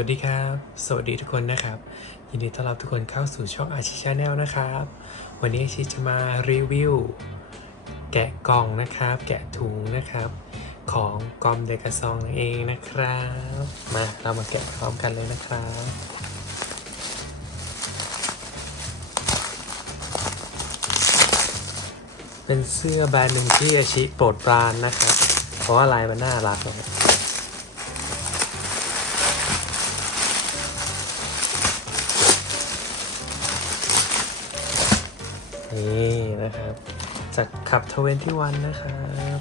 วัสดีครับ สวัสดีทุกคนนะครับ ยินดีต้อนรับทุกคนเข้าสู่ช่องอาชีชาแนลนะครับ วันนี้อาชีจะมารีวิว แกะกล่องนะครับ แกะถุงนะครับ ของกอมเดกาซองเองนะครับ มาเรามาแกะพร้อมกันเลยนะครับเป็นเสื้อแบรนด์หนึ่งที่อาชิโปรดปรานนะครับ เพราะว่าลายมันน่ารักนะค นี่นะครับ จากขับทเวนที่วันนะครับ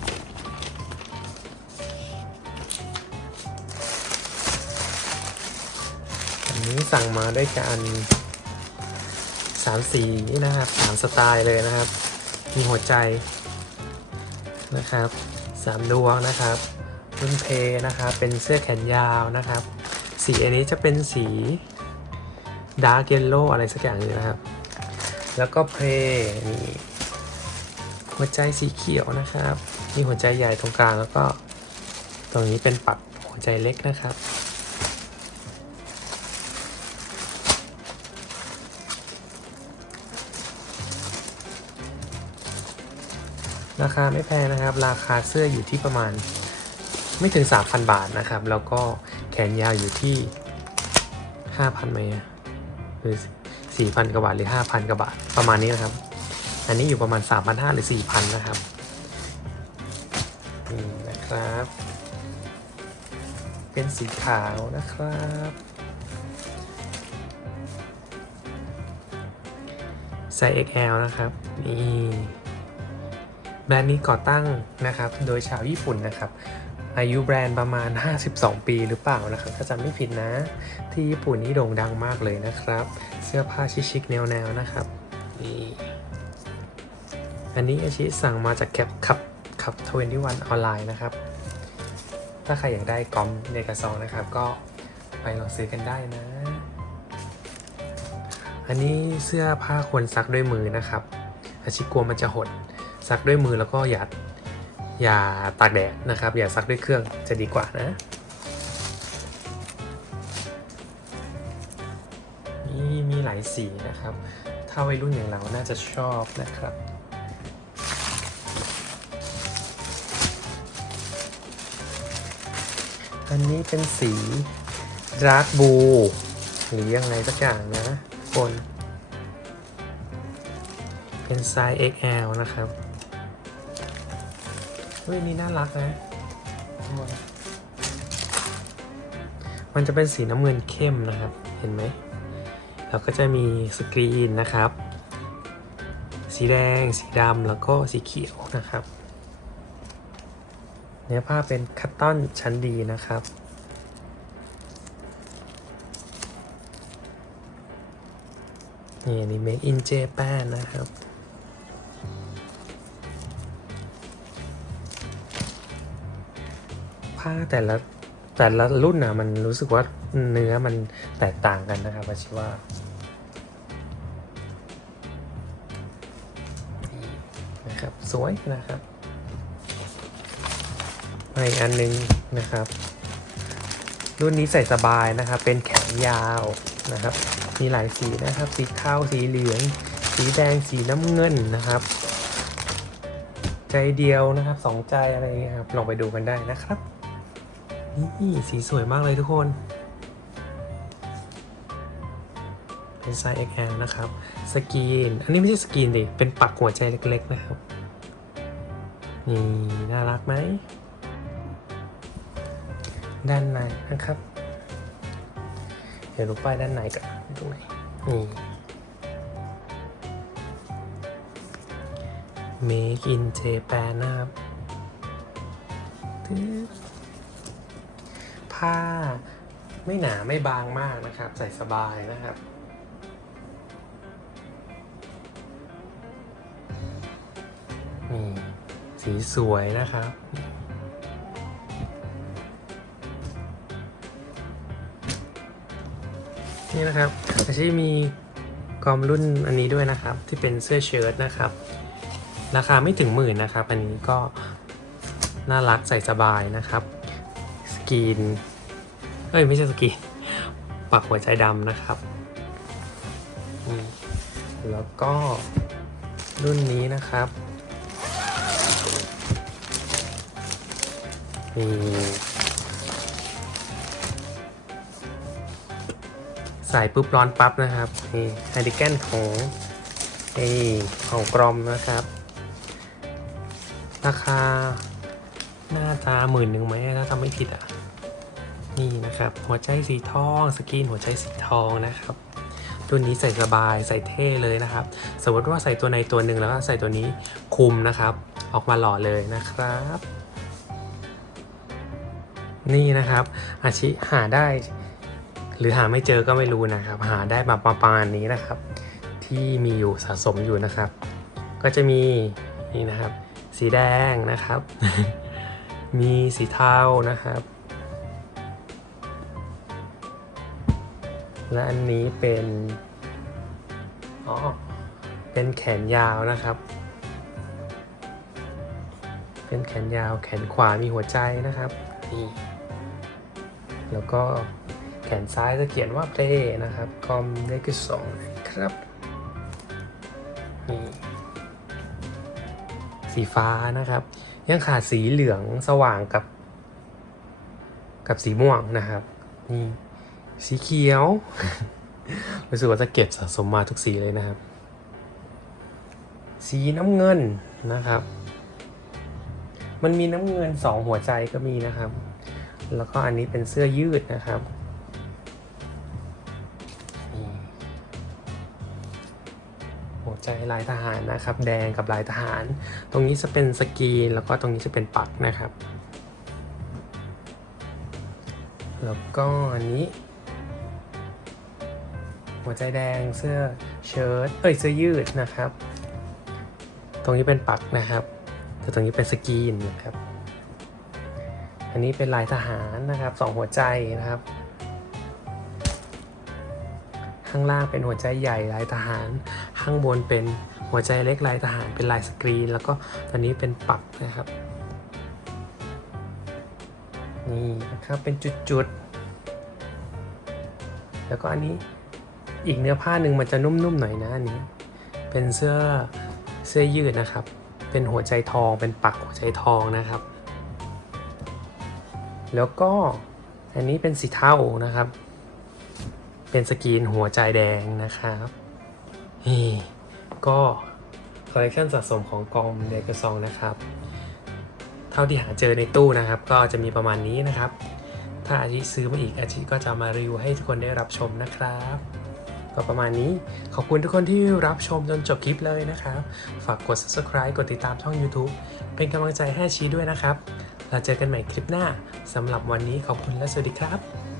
อันนี้สั่งมาด้วยกันสามสีนะครับสามสไตล์เลยนะครับ มีหัวใจนะครับสามดวงนะครับรุ่นเพนะครับ เป็นเสื้อแขนยาวนะครับ สีอันนี้จะเป็นสีดาร์กเยลโล่อะไรสักอย่างนึงนะครับ แล้วก็เพลนี่หัวใจสีเขียวนะครับ มีหัวใจใหญ่ตรงกลางแล้วก็ ตรงนี้เป็นปัดหัวใจเล็กนะครับ ราคาไม่แพงนะครับ ราคาเสื้ออยู่ที่ประมาณไม่ถึง 3,000 บาทนะครับ แล้วก็แขนยาวอยู่ที่ 5,000ไหมหรือ 4,000กว่าบาทหรือ 5,000กว่าบาทประมาณนี้นะครับ อันนี้อยู่ประมาณ 3,500หรือ4,000นะครับนี่นะครับ เป็นสีขาวนะครับไซส์ XL นะครับนี่แบรนด์นี้ก่อตั้งนะครับ โดยชาวญี่ปุ่นนะครับ อายุแบรนด์ประมาณ 52 ปีหรือเปล่านะครับ ถ้าจำไม่ผิดนะ ที่ญี่ปุ่นนี่โด่งดังมากเลยนะครับ สื้อผ้าชิคๆแนวๆนะครับนี่อันนี้อาชิสั่งมาจากแคปขับขับทเวนตี้วันออนไลน์นะครับ ถ้าใครอยากได้กอมเนกาซองนะครับ ก็ไปลองซื้อกันได้นะ อันนี้เสื้อผ้าควรซักด้วยมือนะครับ อาชิกลัวมันจะหด ซักด้วยมือแล้วก็อย่าอย่าตากแดดนะครับ อย่าซักด้วยเครื่องจะดีกว่านะายสีนะครับ ถ้าวัยรุ่นอย่างเราน่าจะชอบนะครับ อันนี้เป็นสีดาร์กบู หรือยังไงสักอย่างนะคน เป็นไซส์ XL นะครับเฮ้ยนี่น่ารักนะมันจะเป็นสีน้ำเงินเข้มนะครับ เห็นไหม แล้วก็จะมีสกรีนนะครับ สีแดง สีดำแล้วก็สีเขียวนะครับ เนื้อผ้าเป็นคัตตอนชั้นดีนะครับนี่นนี่ made in Japan นะครับผ้าแต่ละ แต่ละรุ่นนะมันรู้สึกว่าเนื้อมันแตกต่างกันนะครับอาชิว่านะครับ สวยนะครับมาอีกอันหนึงนะครับ รุ่นนี้ใส่สบายนะครับ เป็นแขนยาวนะครับ มีหลายสีนะครับ สีเทาสีเหลือง สีแดงสีน้ำเงินนะครับ ใจเดียวนะครับสองใจอะไรเงี้ยครับลองไปดูกันได้นะครับ นี่สีสวยมากเลยทุกคน เป็นไซส์ XL นะครับ สกรีน อันนี้ไม่ใช่สกรีนดิ เป็นปักหัวใจเล็กๆนะครับ นี่ น่ารักไหม ด้านในนะครับ เดี๋ยวดูป้ายด้านในกันตรงไหน นี่ Make in Japan นะครับ ผ้าไม่หนาไม่บางมากนะครับ ใส่สบายนะครับนี่สีสวยนะครับนี่นะครับอาชีมีกอมรุ่นอันนี้ด้วยนะครับ ที่เป็นเสื้อเชิ้ตนะครับ ราคาไม่ถึงหมื่นนะครับ อันนี้ก็น่ารักใส่สบายนะครับ กีน เอ้ยไม่ใช่สกีน ปักหัวใจดำนะครับ แล้วก็รุ่นนี้นะครับ มีใส่ปุ๊บร้อนปั๊บนะครับนี่ไฮดิแกนของนี่ของกรอมนะครับ ราคาน่าจะหมื่นหนึ่งไหมถ้าจำไม่ผิดอะ นี่นะครับ หัวใจสีทอง สกรีนหัวใจสีทองนะครับรุ่นนี้ใส่สบายใส่เท่เลยนะครับ สมมติว่าใส่ตัวในตัวหนึ่งแล้วก็ใส่ตัวนี้คุมนะครับ ออกมาหล่อเลยนะครับ นี่นะครับ อาชิหาได้ หรือหาไม่เจอก็ไม่รู้นะครับ หาได้แบบประมาณนี้นะครับ ที่มีอยู่สะสมอยู่นะครับ ก็จะมีนี่นะครับ สีแดงนะครับ มีสีเทานะครับ และอันนี้เป็นอ๋อเป็นแขนยาวนะครับ เป็นแขนยาวแขนขวามีหัวใจนะครับนี่แล้วก็แขนซ้ายจะเขียนว่า play นะครับคอมเลขสองนะครับนี่สีฟ้านะครับ ยังขาดสีเหลืองสว่างกับ กับสีม่วงนะครับนี่ สีเขียวรู้สึกว่าจะเก็บสะสมมาทุกสีเลยนะครับ สีน้ำเงินนะครับ มันมีน้ำเงินสองหัวใจก็มีนะครับ แล้วก็อันนี้เป็นเสื้อยืดนะครับหัวใจลายทหารนะครับ แดงกับลายทหาร ตรงนี้จะเป็นสกรีนแล้วก็ตรงนี้จะเป็นปักนะครับ แล้วก็อันนี้ หัวใจแดงเสื้อเชิ้ตเอ้ยเสื้อยืดนะครับ ตรงนี้เป็นปักนะครับแต่ตรงนี้เป็นสกรีนนะครับ อันนี้เป็นลายทหารนะครับสองหัวใจนะครับ ข้างล่างเป็นหัวใจใหญ่ลายทหาร ข้างบนเป็นหัวใจเล็กลายทหารเป็นลายสกรีน แล้วก็ตอนนี้เป็นปักนะครับนี่นะครับเป็นจุดๆ แล้วก็อันนี้ อีกเนื้อผ้าหนึ่งมันจะนุ่มๆหน่อยนะอันนี้ เป็นเสื้อเสื้อยืดนะครับ เป็นหัวใจทอง เป็นปักหัวใจทองนะครับ แล้วก็อันนี้เป็นสีเทานะครับ เป็นสกรีนหัวใจแดงนะครับนี่ก็คอลเลคชันสะสมของกองเดกซองนะครับ เท่าที่หาเจอในตู้นะครับ ก็จะมีประมาณนี้นะครับ ถ้าอาชิซื้อมาอีกอาชิก็จะมารีวิวให้ทุกคนได้รับชมนะครับ ก็ประมาณนี้ขอบคุณทุกคนที่รับชมจนจบคลิปเลยนะครับ ฝากกด subscribe กดติดตามช่อง YouTube เป็นกำลังใจให้ชีด้วยนะครับ เราเจอกันใหม่คลิปหน้าสำหรับวันนี้ขอบคุณและสวัสดีครับ